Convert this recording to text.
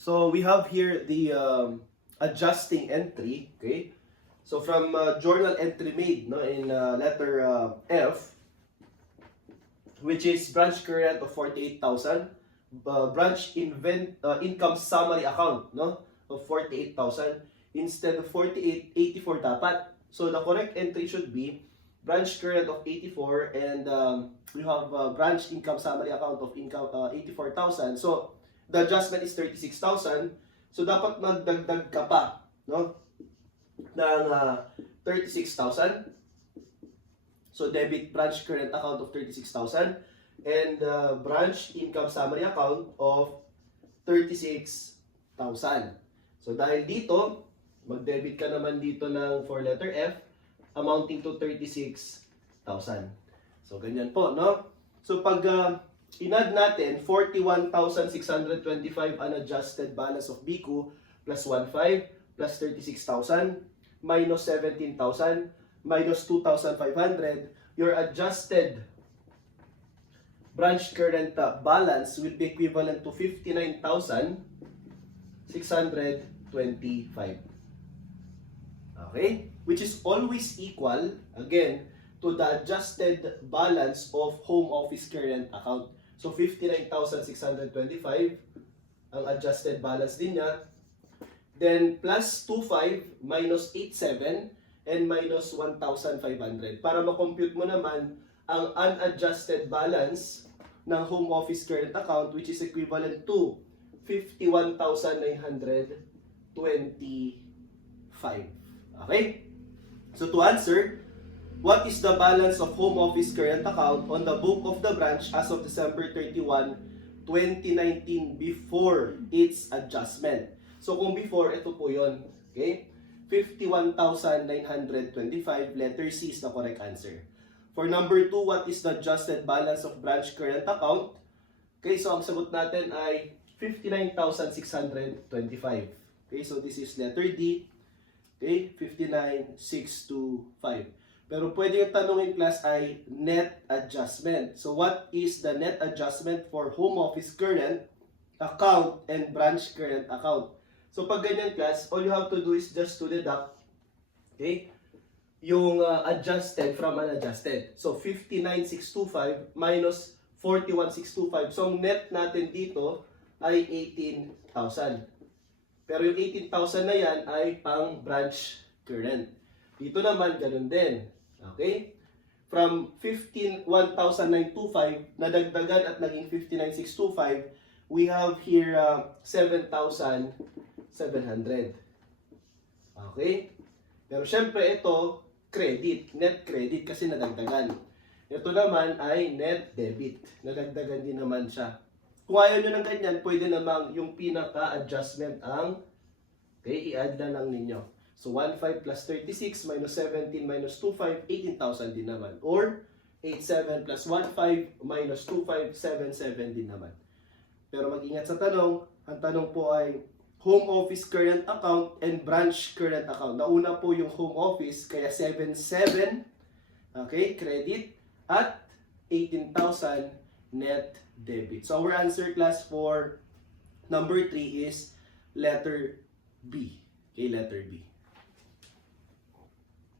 So we have here the adjusting entry, okay? So from journal entry made no, in letter F, which is branch current of 48,000, branch income summary account no, of 48,000, instead of 48, 84 dapat. So the correct entry should be branch current of 84 and we have branch income summary account of income 84,000. So the adjustment is 36,000. So dapat magdagdag ka pa no ng 36,000. So debit branch current account of 36,000 and branch income summary account of 36,000. So dahil dito, mag-debit ka naman dito ng for letter F amounting to 36,000. So ganyan po, no? So pag in-add natin 41,625 unadjusted balance of BICU plus 1,500 plus 36,000 minus 17,000 minus 2,500, your adjusted branch current balance will be equivalent to 59,625. Okay? Which is always equal, again, to the adjusted balance of home office current account. So 59,625 ang adjusted balance din niya. Then plus 25 minus 87 and minus 1,500. Para ma-compute mo naman ang unadjusted balance ng home office current account, which is equivalent to 51,925. Okay? So to answer, what is the balance of home office current account on the book of the branch as of December 31, 2019 before its adjustment? So kung before, ito po yun. Okay? 51,925, letter C is the correct answer. For number 2, what is the adjusted balance of branch current account? Okay, so ang sagot natin ay 59,625. Okay, so this is letter D. Okay, 59,625. Pero pwede yung tanongin class ay net adjustment. So what is the net adjustment for home office current account and branch current account? So pag ganyan class, all you have to do is just to deduct, okay, yung adjusted from unadjusted. So 59,625 minus 41,625. So ang net natin dito ay 18,000. Pero yung 18,000 na yan ay pang branch current. Dito naman, ganun din. Okay? From 1,925 na dagdagan at naging 59,625, we have here 7,700. Okay? Pero syempre ito, credit. Net credit kasi nadagdagan. Ito naman ay net debit. Nadagdagan din naman siya. Kung ayaw nyo ng ganyan, pwede namang yung pinaka-adjustment ang, okay, i-add na lang ninyo. So 1,500 plus 36 minus 17 minus 2,500, 18,000 din naman. Or 87 plus 1,500 minus 2,500, 77 din naman. Pero mag-ingat sa tanong, ang tanong po ay home office current account and branch current account. Nauna po yung home office, kaya 77, okay, credit, at 18,000 net debit. So our answer class for number 3 is letter B. Okay, letter B.